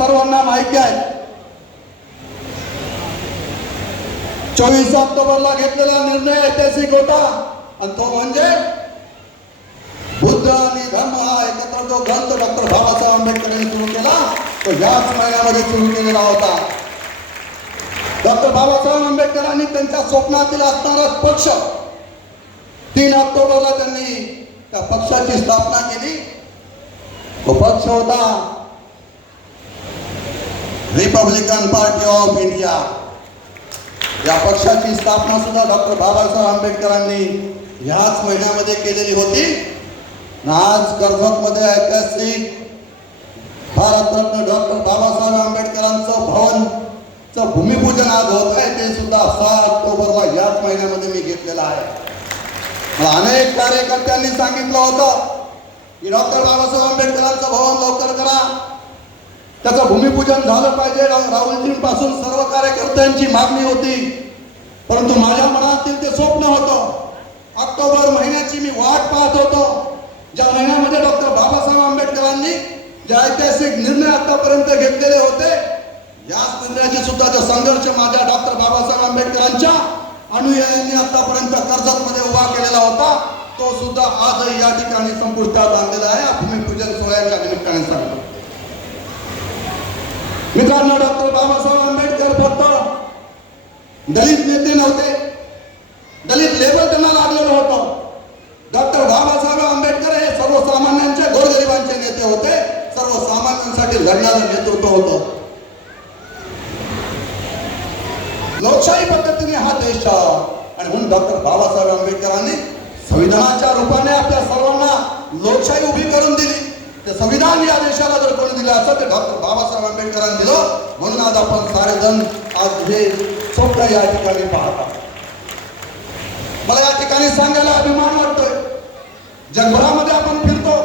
सर्वांना माहिती आहे. चोवीस ऑक्टोबरला घेतलेला निर्णय ऐतिहासिक होता. आणि तो म्हणजे बुद्ध आणि धर्म हा एकत्र जो ग्रंथ डॉक्टर बाबासाहेब आंबेडकर यांनी सुरू केला तो याच महिन्यामध्ये सुरू केलेला होता. डॉक्टर बाबासाहेब आंबेडकरांनी त्यांच्या स्वप्नातील असणारा पक्ष तीन ऑक्टोबरला त्यांनी त्या पक्षाची स्थापना केली. तो पक्ष होता रिपब्लिकन पार्टी ऑफ़ इंडिया या पक्षाची स्थापना सुद्धा डॉक्टर बाबासाहेब आंबेडकरांनी ह्याच महिन्यामध्ये केलेली होती. आज कर्जतमध्ये ऐतिहासिक भारतरत्न डॉक्टर बाबासाहेब आंबेडकरांचं भवनचं भूमिपूजन आज होत आहे, ते सुद्धा सहा ऑक्टोबरला याच महिन्यामध्ये अनेक कार्यकर्त्यांनी सांगितलं होतं की डॉक्टर बाबासाहेब आंबेडकरांचं भवन लवकर करा. त्याचं भूमिपूजन झालं पाहिजे. राहुलजींपासून सर्व कार्यकर्त्यांची मागणी होती. परंतु माझ्या मनातील ते स्वप्न होतं. ऑक्टोबर महिन्याची मी वाट पाहत होतो. ज्या महिन्यामध्ये डॉक्टर बाबासाहेब आंबेडकरांनी जे ऐतिहासिक निर्णय आतापर्यंत घेतलेले होते याच निर्णयाची सुद्धा जो संघर्ष माझ्या डॉक्टर बाबासाहेब आंबेडकरांच्या अनुयायांनी आतापर्यंत कर्जतमध्ये उभा केलेला होता तो सुद्धा आजही या ठिकाणी संपुष्टात आणलेला आहे. भूमिपूजन सोहळ्याच्या निमित्ताने सांगतो. मित्रांनो डॉक्टर बाबासाहेब आंबेडकर फक्त दलित नेते नव्हते. दलित लेबर त्यांना लागलेलं होतं. डॉक्टर बाबासाहेब आंबेडकर हे सर्वसामान्यांचे गोरगरिबांचे नेते होते. सर्वसामान्यांसाठी लढणारं नेतृत्व होतं. लोकशाही पद्धतीने हा देश आणि म्हणून डॉक्टर बाबासाहेब आंबेडकरांनी संविधानाच्या रूपाने आपल्या सर्वांना लोकशाही उभी करून दिली. ते संविधान या देशाला जर कोणी दिलं असं ते डॉक्टर बाबासाहेब आंबेडकरांनी दिलं. म्हणून आज आपण सारेजण आज हे स्वप्न या ठिकाणी पाहत. आहोत मला या ठिकाणी सांगायला अभिमान वाटतोय. जगभरामध्ये आपण फिरतो.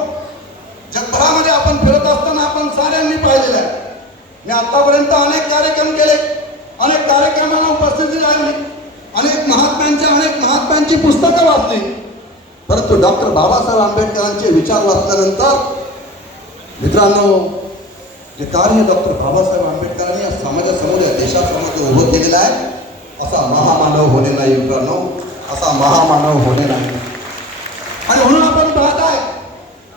जगभरामध्ये आपण फिरत असताना आपण साऱ्यांनी पाहिलेलं आहे. मी आतापर्यंत अनेक कार्यक्रम केले. अनेक कार्यक्रमांना उपस्थिती राहिली अनेक महात्म्यांच्या अनेक महात्म्यांची पुस्तकं वाचली. परंतु डॉक्टर बाबासाहेब आंबेडकरांचे विचार वाचल्यानंतर मित्रांनो जे कार्य डॉक्टर बाबासाहेब आंबेडकरांनी या समाजासमोर या देशासमोर उभं केलेलं आहे असा महामानव होणे नाही मित्रांनो असा महामानव होणे नाही. आणि म्हणून आपण आहे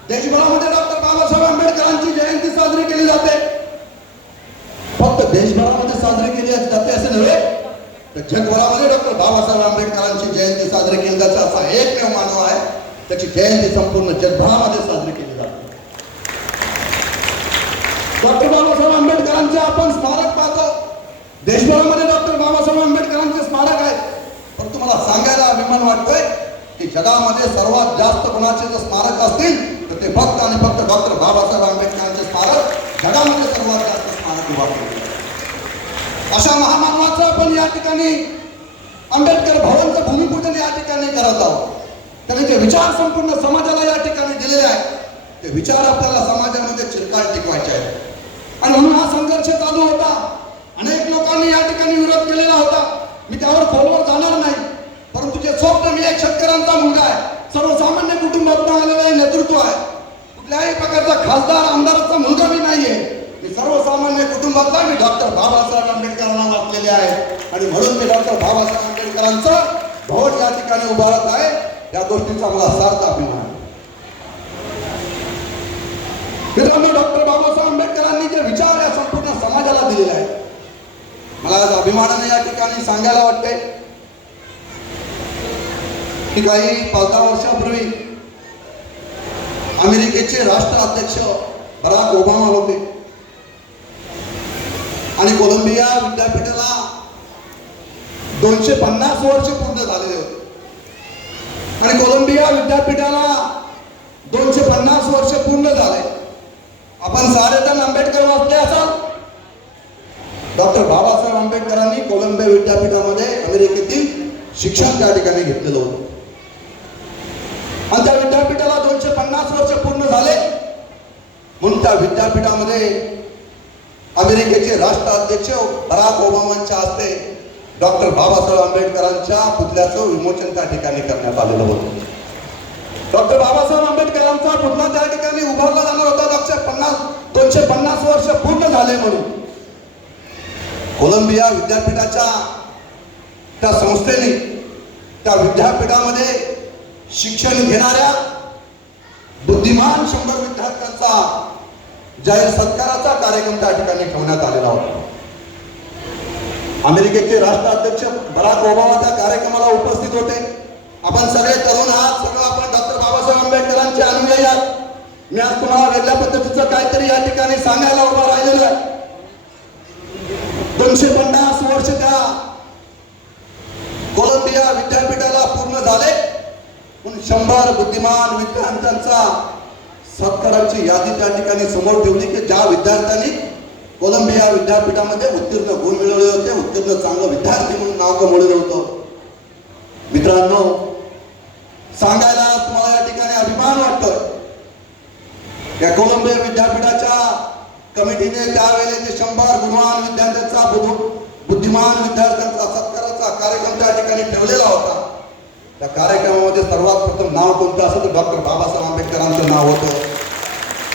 देशभरामध्ये डॉक्टर बाबासाहेब आंबेडकरांची जयंती साजरी केली जाते. फक्त देशभरामध्ये साजरी केली जाते असे नव्हे तर जगभरामध्ये डॉक्टर बाबासाहेब आंबेडकरांची जयंती साजरी केली जाते असा एकमेव मानव आहे. त्याची जयंती संपूर्ण जगभरामध्ये साजरी केली डॉक्टर बाबासाहेब आंबेडकरांचे आपण स्मारक पाहतो. देशभरामध्ये डॉक्टर बाबासाहेब आंबेडकरांचे स्मारक आहे पण तुम्हाला सांगायला अभिमान वाटतोय की जगामध्ये सर्वात जास्त कोणाचे जर स्मारक असतील तर ते फक्त आणि फक्त डॉक्टर बाबासाहेब आंबेडकरांचे स्मारक जगामध्ये सर्वात जास्त स्मारक उभारले अशा महामानवाचं आपण या ठिकाणी आंबेडकर भवनचं भूमिपूजन या ठिकाणी करत आहोत. त्याने जे विचार संपूर्ण समाजाला या ठिकाणी दिलेले आहेत ते विचार आपल्याला समाजामध्ये चिरकाळ टिकवायचे आहेत. आणि म्हणून हा संघर्ष चालू होता. अनेक लोकांनी या ठिकाणी विरोध केलेला होता. मी त्यावर खोलवर जाणार नाही. परंतु जे स्वप्न मी एक शेतकऱ्यांचा मुलगा आहे. सर्वसामान्य कुटुंबातून आलेला आहे नेतृत्व आहे. कुठल्याही प्रकारचा खासदार आमदाराचा मुलगा मी नाहीये. मी सर्वसामान्य कुटुंबातला मी डॉक्टर बाबासाहेब आंबेडकरांना वाचलेले आहे. आणि म्हणून मी डॉक्टर बाबासाहेब आंबेडकरांचं भवन या ठिकाणी उभारत आहे. या गोष्टीचा मला सार्थ अभिमान आहे मित्रांनो डॉक्टर बाबासाहेब आंबेडकरांनी जे विचार या संपूर्ण समाजाला दिलेले आहेत मला आज अभिमानाने या ठिकाणी सांगायला वाटते की काही पाच दहा वर्षापूर्वी अमेरिकेचे राष्ट्राध्यक्ष बराक ओबामा होते आणि कोलंबिया विद्यापीठाला दोनशे पन्नास वर्ष पूर्ण झालेले होते. आणि कोलंबिया विद्यापीठाला दोनशे पन्नास वर्ष पूर्ण झाले. आपण सारेजण आंबेडकर वाचले असाल? डॉक्टर बाबासाहेब आंबेडकरांनी कोलंबिया विद्यापीठामध्ये अमेरिकेतील शिक्षण त्या ठिकाणी घेतलेलं होतं. आणि त्या विद्यापीठाला दोनशे पन्नास वर्ष पूर्ण झाले. म्हणून त्या विद्यापीठामध्ये अमेरिकेचे राष्ट्राध्यक्ष बराक ओबामांच्या हस्ते डॉक्टर बाबासाहेब आंबेडकरांच्या पुतळ्याचं विमोचन त्या ठिकाणी करण्यात आलेलं होतं. डॉक्टर बाबासाहेब आंबेडकरांचा पुतळा त्या ठिकाणी उभारला जाणार होता. दोनशे पन्नास दोनशे पन्नास वर्ष पूर्ण झाले म्हणून. कोलंबिया विद्यापीठाच्या त्या संस्थेने त्या विद्यापीठामध्ये शिक्षण घेणाऱ्या बुद्धिमान शंभर विद्यार्थ्यांचा जाहीर सत्काराचा कार्यक्रम त्या ठिकाणी ठेवण्यात आलेला होता. अमेरिकेचे राष्ट्राध्यक्ष बराक ओबामा त्या कार्यक्रमाला उपस्थित होते. आपण सगळे तरुण आहात सगळं आपण डॉक्टर आंबेडकरांचे अनुयायी मी आज तुम्हाला वेगळ्या पद्धतीचं काहीतरी या ठिकाणी सांगायला उभा राहिलेलं आहे. दोनशे पन्नास वर्ष त्या कोलंबिया विद्यापीठाला पूर्ण झाले. पण शंभर बुद्धिमान विद्यार्थ्यांचा सत्काराची यादी त्या ठिकाणी समोर ठेवली की ज्या विद्यार्थ्यांनी कोलंबिया विद्यापीठामध्ये उत्तीर्ण गुण मिळवले होते उत्तीर्ण चांगलं विद्यार्थी म्हणून नाव कमवलेलं होतं. मित्रांनो सांगायला अभिमान वाटत. या कोलंबिया विद्यापीठाच्या कमिटीने त्यावेळेला जे शंभर गुणवान विद्यार्थ्यांचा बुद्धिमान विद्यार्थ्यांचा सत्काराचा कार्यक्रम त्या ठिकाणी ठेवलेला होता. त्या कार्यक्रमामध्ये सर्वात प्रथम नाव कोणतं असेल तर डॉक्टर बाबासाहेब आंबेडकरांचं नाव होतं.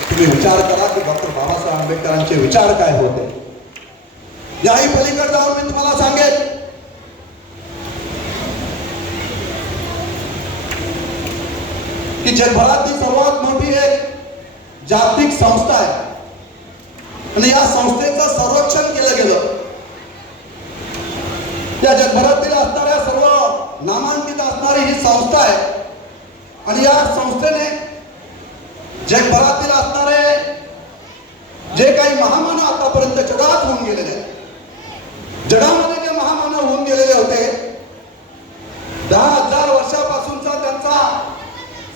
तुम्ही विचार करा की डॉक्टर बाबासाहेब आंबेडकरांचे विचार काय होते? याही पलीकडे जाऊन मी तुम्हाला सांगेन की जगभरातली सर्वात मोठी एक जागतिक संस्था आहे. आणि या संस्थेचं संरक्षण केलं गेलं. त्या जगभरातील असणाऱ्या सर्व नामांकित असणारी ही संस्था आहे. आणि या संस्थेने जगभरातील असणारे जे काही महामान आतापर्यंत जगात होऊन गेलेले आहेत जगामध्ये जे महामानव होऊन गेलेले होते दहा हजार वर्षापासूनचा त्यांचा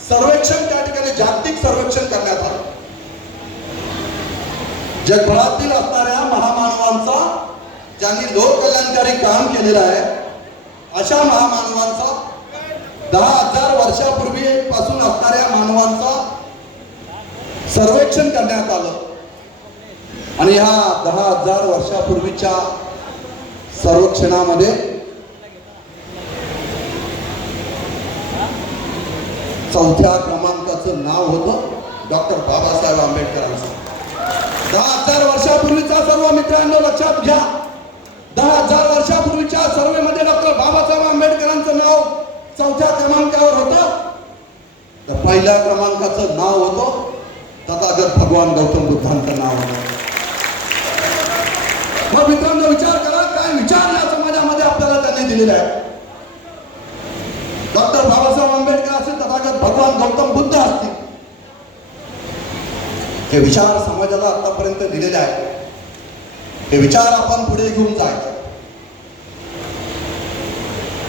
सर्वेक्षण त्या ठिकाणी जागतिक सर्वेक्षण करण्यात आलं. जगभरातील असणाऱ्या महामानवांचा ज्यांनी लोककल्याणकारी काम केलेलं आहे अशा महामानवांचा दहा हजार वर्षापूर्वी पासून असणाऱ्या मानवांचा सर्वेक्षण करण्यात आलं. आणि ह्या दहा हजार वर्षापूर्वीच्या सर्वेक्षणामध्ये चौथ्या क्रमांकाचं नाव होतं डॉक्टर बाबासाहेब आंबेडकरांचं. दहा हजार वर्षापूर्वीचा सर्व मित्रांनो लक्षात घ्या. दहा हजार वर्षापूर्वीच्या सर्वेमध्ये डॉक्टर बाबासाहेब आंबेडकरांचं नाव चौथ्या क्रमांकावर होतं. तर पहिल्या क्रमांकाचं नाव होतं तथागत भगवान गौतम बुद्धांचं नाव होतं. मग मित्रांनो विचार करा काय विचार या समाजामध्ये आपल्याला त्यांनी दिलेला आहे? डॉक्टर बाबासाहेब आंबेडकर भगवान गौतम बुद्ध असतील. हे विचार समाजाला आतापर्यंत दिलेले आहेत. हे विचार आपण पुढे घेऊन जायचे.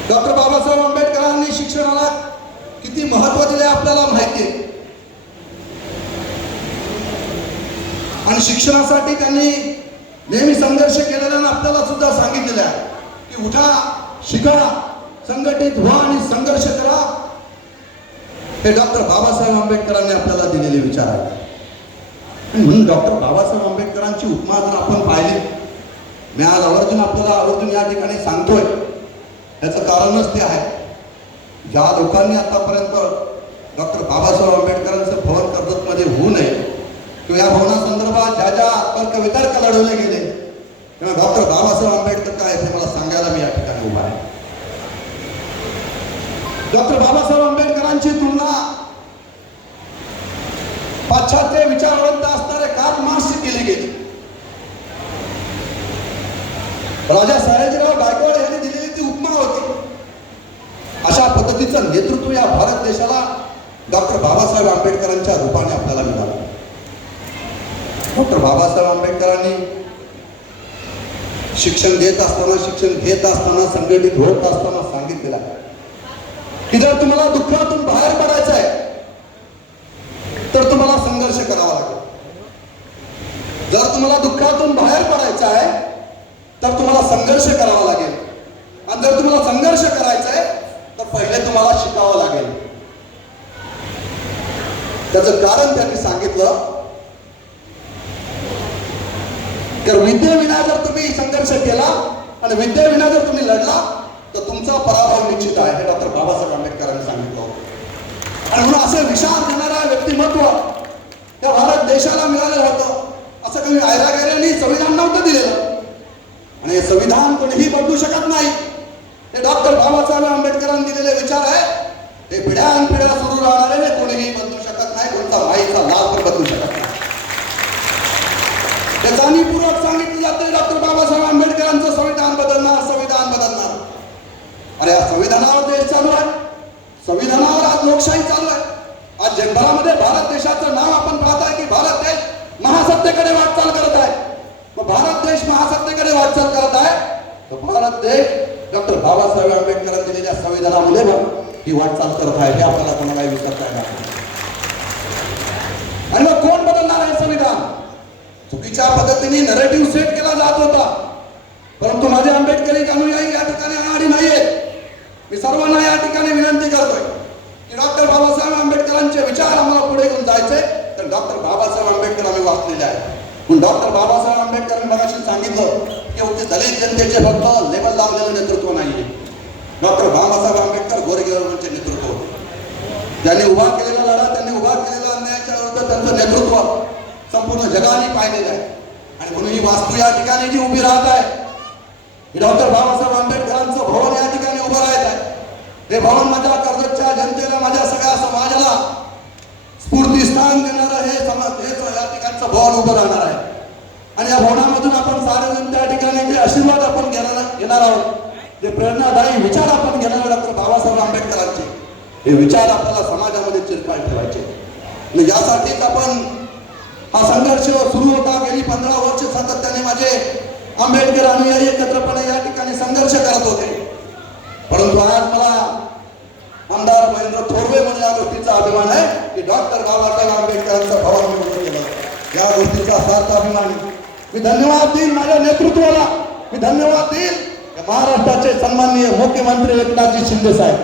डॉक्टर बाबासाहेब आंबेडकरांनी शिक्षणाला किती महत्त्व दिले आपल्याला माहिती आहे. आणि शिक्षणासाठी त्यांनी नेहमी संघर्ष केलेल्या आपल्याला सुद्धा सांगितलेलं आहे की उठा शिका संघटित व्हा आणि संघर्ष करा. हे डॉक्टर बाबासाहेब आंबेडकरांनी आपल्याला दिलेले विचार आहेत. म्हणून डॉक्टर बाबासाहेब आंबेडकरांची उपमा जर आपण पाहिली मी आज आवर्जून आपल्याला आवर्जून या ठिकाणी सांगतोय याचं कारणच ते आहे. ज्या लोकांनी आतापर्यंत डॉक्टर बाबासाहेब आंबेडकरांचं भवन कर्जतमध्ये होऊ नये किंवा या भवनासंदर्भात ज्या ज्या तर्क वितर्क लढवले गेले तेव्हा डॉक्टर बाबासाहेब आंबेडकर काय हे ते मला सांगायला मी या ठिकाणी उभा आहे. डॉक्टर बाबासाहेब आंबेडकरांची तुलना पाश्चात्य विचारवंत असणारे कार्ल मार्क्सशी केली गेली. राजा सयाजीराव गायकवाड यांनी दिलेली ती उपमा होती. अशा पद्धतीचं नेतृत्व या भारत देशाला डॉक्टर बाबासाहेब आंबेडकरांच्या रूपाने आपल्याला मिळालं. डॉक्टर बाबासाहेब आंबेडकरांनी शिक्षण देत असताना शिक्षण घेत असताना संघटित होत असताना सांगितलेलं आहे. की जर तुम्हाला दुःखातून बाहेर पडायचं आहे तर तुम्हाला संघर्ष करावा लागेल. जर तुम्हाला दुःखातून बाहेर पडायचं आहे तर तुम्हाला संघर्ष करावा लागेल. आणि जर तुम्हाला संघर्ष करायचा आहे तर पहिले तुम्हाला शिकावं लागेल. त्याचं कारण त्यांनी सांगितलं तर विद्येविना जर तुम्ही संघर्ष केला आणि विद्येविना जर तुम्ही लढला तर तुमचा पराभव निश्चित आहे हे डॉक्टर बाबासाहेब आंबेडकरांनी सांगितलं होतं. आणि म्हणून असं विशाल देणारा व्यक्तिमत्व त्या भारत देशाला मिळालेलं होतं. असं कमी आयरागैऱ्यांनी संविधान नव्हतं दिलेलं. आणि हे संविधान कोणीही बदलू शकत नाही. हे डॉक्टर बाबासाहेब आंबेडकरांनी दिलेले विचार आहे ते पिढ्यान पिढ्या सुरू राहणारे हे कोणीही बदलू शकत नाही. कोणता माईचा लाभ पण बदलू शकत नाही. त्याचा जाणीवपूर्वक सांगितलं जाते डॉक्टर बाबासाहेब आंबेडकरांचं संविधान बदलणार संविधान बदलणार अरे या संविधानावर देश चालू आहे संविधानावर आज लोकशाही चालू आहे आज जगभरामध्ये भारत देशाचं नाव आपण पाहताय की भारत देश महासत्तेकडे वाटचाल करत आहे मग भारत देश महासत्तेकडे वाटचाल करत आहे तर भारत देश डॉक्टर बाबासाहेब आंबेडकरांनी दिलेल्या संविधानामध्ये पण ही वाटचाल करत आहे हे आपल्याला कोणा काही विसरता येणार आणि मग कोण बदलणार आहे संविधान? चुकीच्या पद्धतीने नरेटिव्ह सेट केला जात होता. परंतु माझे आंबेडकरी अनुयायी या ठिकाणी आघाडी नाहीये. मी सर्वांना या ठिकाणी विनंती करतोय की डॉक्टर बाबासाहेब आंबेडकरांचे विचार आम्हाला पुढे घेऊन जायचे तर डॉक्टर बाबासाहेब आंबेडकर आम्ही वाचलेले आहे पण डॉक्टर बाबासाहेब आंबेडकरांनी मगाशी सांगितलं की होते दलित जनतेचे फक्त लेबल लावलेलं नेतृत्व नाहीये. डॉक्टर बाबासाहेब ज्यांनी उभा केलेला लढा त्यांनी उभा केलेला अन्यायाच्या विरुद्ध त्यांचं नेतृत्व संपूर्ण जगाने पाहिलेलं आहे. आणि म्हणून ही वास्तू या ठिकाणी जी उभी राहत आहे डॉक्टर बाबासाहेब आंबेडकरांचं भवन या ठिकाणी उभं राहत आहे. हे भवन माझ्या कर्जतच्या जनतेला माझ्या सगळ्या समाजाला स्फूर्ती स्थान देणारं हे समाज हेच या ठिकाणचं भवन उभं राहणार आहे. आणि या भवनामधून आपण सारेजण त्या ठिकाणी जे आशीर्वाद आपण घेणार घेणार आहोत जे प्रेरणादायी विचार आपण घेणार डॉक्टर बाबासाहेब आंबेडकरांचे हे विचार आपल्याला समाजामध्ये चिरकाळ ठेवायचे आणि यासाठीच आपण हा संघर्ष सुरू होता. गेली पंधरा वर्ष सातत्याने माझे आंबेडकर अनुयायी एकत्रपणे या ठिकाणी संघर्ष करत होते. परंतु आज मला आमदार महेंद्र थोरवे म्हणून या गोष्टीचा अभिमान आहे की डॉक्टर बाबासाहेब आंबेडकरांचा भवन म्हणून केलं या गोष्टीचा सार्थ अभिमान आहे. मी धन्यवाद देईन माझ्या नेतृत्वाला. मी धन्यवाद देईन. महाराष्ट्राचे सन्माननीय मुख्यमंत्री एकनाथजी शिंदे साहेब.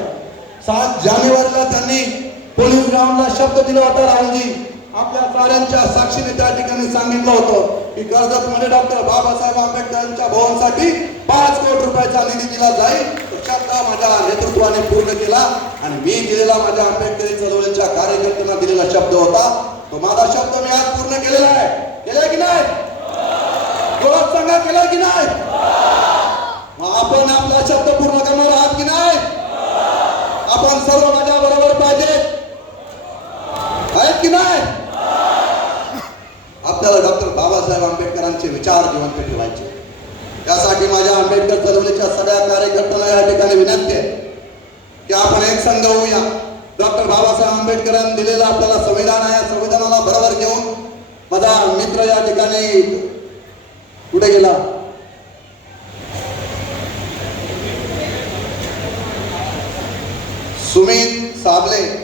सात जानेवारीला त्यांनी पोलीस ग्राउंडला शब्द दिला होता राहुलजी. आपल्या साऱ्यांच्या साक्षीने त्या ठिकाणी सांगितलं होतं की कर्जत मध्ये डॉक्टर बाबासाहेब आंबेडकरांच्या भवनसाठी पाच कोटी रुपयाचा निधी दिला जाईल. शब्द माझ्या नेतृत्वाने पूर्ण केला आणि मी दिलेला माझ्या आंबेडकरी चळवळीच्या कार्यकर्त्यांना दिलेला शब्द होता. तो माझा शब्द मी आज पूर्ण केलेला आहे. केला की नाही? जोरात सांगा केला की नाही? मग आपण आपला शब्द पूर्ण करणार आहात की नाही? आपण सर्व माझ्या बरोबर पाहिजे. की नाही? आपल्याला डॉक्टर बाबासाहेब आंबेडकरांचे विचार जिवंत ठेवायचे. त्यासाठी माझ्या आंबेडकर चळवळीच्या सगळ्या कार्यकर्त्यांना या ठिकाणी विनंती आहे की आपण एक संघ होऊया. डॉक्टर बाबासाहेब आंबेडकरांनी दिलेलं आपल्याला संविधान आहे या संविधानाला बरोबर घेऊन माझा मित्र या ठिकाणी कुठे गेला? सुमित साबले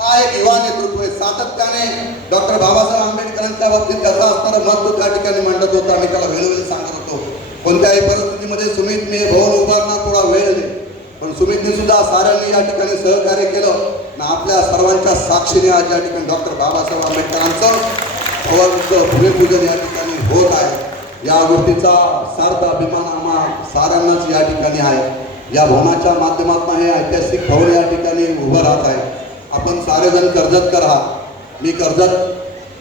हा एक युवा नेतृत्व आहे? सातत्याने डॉक्टर बाबासाहेब आंबेडकरांच्या बाबतीत त्याचा असणारं महत्त्व त्या ठिकाणी मांडत होता. आम्ही त्याला वेळोवेळी सांगत होतो. कोणत्याही परिस्थितीमध्ये सुमितने भवन उभारणार थोडा वेळ नाही पण सुमितने सुद्धा साऱ्यांनी या ठिकाणी सहकार्य केलं. आणि आपल्या सर्वांच्या साक्षीने आज या ठिकाणी डॉक्टर बाबासाहेब आंबेडकरांचं भवनचं भूमिपूजन या ठिकाणी होत आहे. या गोष्टीचा सार्थ अभिमान आम्हा साऱ्यांनाच या ठिकाणी आहे. या भवनाच्या माध्यमातून हे ऐतिहासिक भवन या ठिकाणी उभं राहत आहे. आपण सारेजण कर्जतकर आहात मी कर्जत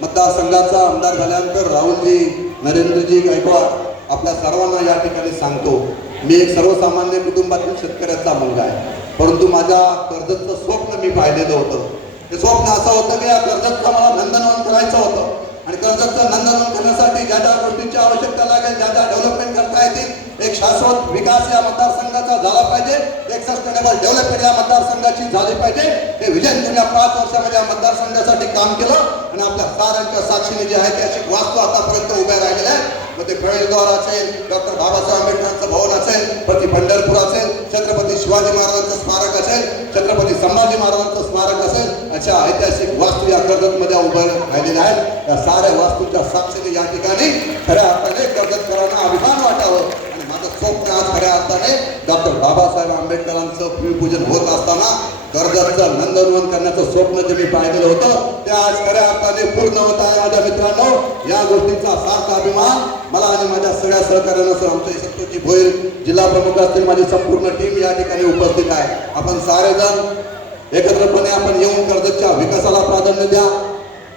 मतदारसंघाचा आमदार झाल्यानंतर राहुलजी नरेंद्रजी गायकवाड आपल्या सर्वांना या ठिकाणी सांगतो. मी एक सर्वसामान्य कुटुंबातील शेतकऱ्याचा मुलगा आहे. परंतु माझ्या कर्जतचं स्वप्न मी पाहिलेलं होतं. ते स्वप्न असं होतं की या कर्जतचं मला नंदनवन करायचं होतं. आणि कर्जतचं नंदनवन करण्यासाठी ज्या ज्या गोष्टींची आवश्यकता लागेल ज्या ज्या डेव्हलपमेंट करता येतील एक शाश्वत विकास या मतदारसंघाचा झाला पाहिजे एक सस्टेनेबल डेव्हलपमेंट या मतदारसंघाची झाली पाहिजे. हे विजन तुम्ही या पाच वर्षामध्ये या मतदारसंघासाठी काम केलं आणि आपल्या साऱ्यांच्या साक्षीने जे ऐतिहासिक वास्तू आतापर्यंत उभ्या राहिलेल्या आहेत. मग ते प्रवेशद्वार असेल डॉक्टर बाबासाहेब आंबेडकरांचं भवन असेल प्रति पंढरपूर असेल छत्रपती शिवाजी महाराजांचं स्मारक असेल छत्रपती संभाजी महाराजांचं स्मारक असेल अशा ऐतिहासिक वास्तू या कर्जतमध्ये उभं राहिलेल्या आहेत. या साऱ्या वास्तूच्या साक्षीने या ठिकाणी खऱ्या अर्थाने कर्जतकरांना अभिमान वाटावं. आणि माझं स्वप्न आज खऱ्या अर्थाने डॉक्टर बाबासाहेब आंबेडकरांचं भूमिपूजन होत असताना कर्जतचं नंदनवन करण्याचं स्वप्न जे मी पाहिलेलं होतं ते आज खऱ्या अर्थाने पूर्ण होत आहे माझ्या मित्रांनो. या गोष्टीचा सार्थ अभिमान मला आणि माझ्या सगळ्या सहकार्यांना सर आमचे सत्तोजी भोईर जिल्हा प्रमुख असतील माझी संपूर्ण टीम या ठिकाणी उपस्थित आहे. आपण सारेजण एकत्रपणे आपण येऊन कर्जतच्या द्या.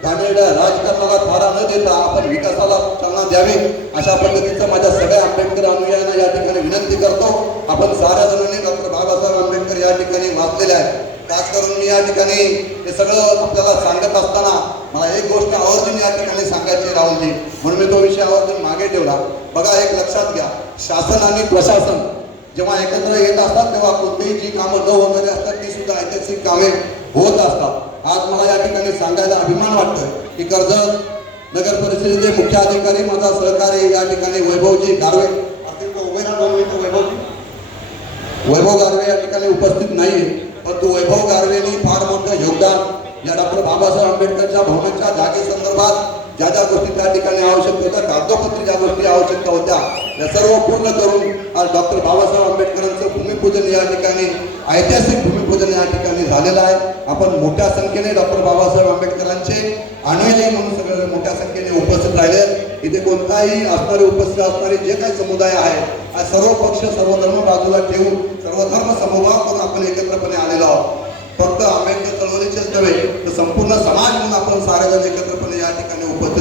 घाणेरड्या राजकारणाला फारा न देता आपण विकासाला चालना द्यावी. अशा पद्धतीचं माझ्या सगळ्या आंबेडकर अनुयायांना या ठिकाणी विनंती करतो. आपण साऱ्या जणांनी डॉक्टर बाबासाहेब आंबेडकर या ठिकाणी वाचलेले आहे. खास करून मी या ठिकाणी हे सगळं आपल्याला सांगत असताना मला एक गोष्ट आवर्जून या ठिकाणी सांगायची राहुलजी. म्हणून मी तो विषय आवर्जून मागे ठेवला. बघा एक लक्षात घ्या. शासन आणि प्रशासन जेव्हा एकत्र येत असतात तेव्हा कोणतीही जी कामं न होणारी असतात ती सुद्धा ऐतिहासिक कामे होत असतात. आज मला या ठिकाणी सांगायला अभिमान वाटतोय की कर्जत नगर परिषदेचे मुख्य अधिकारी माझा सहकारी या ठिकाणी वैभवजी गारवे उभे वैभवजी वैभव गारवे या ठिकाणी उपस्थित नाही परंतु वैभव गारवेनी फार मोठं योगदान या डॉक्टर बाबासाहेब आंबेडकरच्या भवनाच्या जागे संदर्भात ज्या ज्या गोष्टी त्या ठिकाणी आवश्यक होत्या कागदोपत्री ज्या गोष्टी आवश्यकता होत्या या सर्व पूर्ण करून आज डॉक्टर बाबासाहेब आंबेडकरांचं भूमिपूजन या ठिकाणी ऐतिहासिक भूमिपूजन या ठिकाणी झालेलं आहे. आपण मोठ्या संख्येने डॉक्टर बाबासाहेब आंबेडकरांचे अनुयायी म्हणून सगळे मोठ्या संख्येने उपस्थित राहिले. इथे कोणताही असणारे उपस्थित असणारे जे काही समुदाय आहे हा सर्व पक्ष सर्व धर्म बाजूला ठेवून सर्व धर्म समभाव करून आपण एकत्रपणे आलेलो आहोत. फक्त आंबेडकर चळवळीचेच नव्हे तर संपूर्ण समाज म्हणून आपण सारेजण एकत्रपणे या ठिकाणी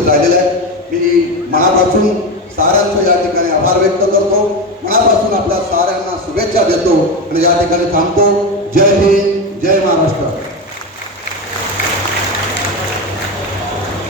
राहिलेलं आहे. मी मनापासून साऱ्यांचं या ठिकाणी आभार व्यक्त करतो. मनापासून आपल्या साऱ्यांना शुभेच्छा देतो आणि या ठिकाणी थांबतो. जय हिंद जय महाराष्ट्र.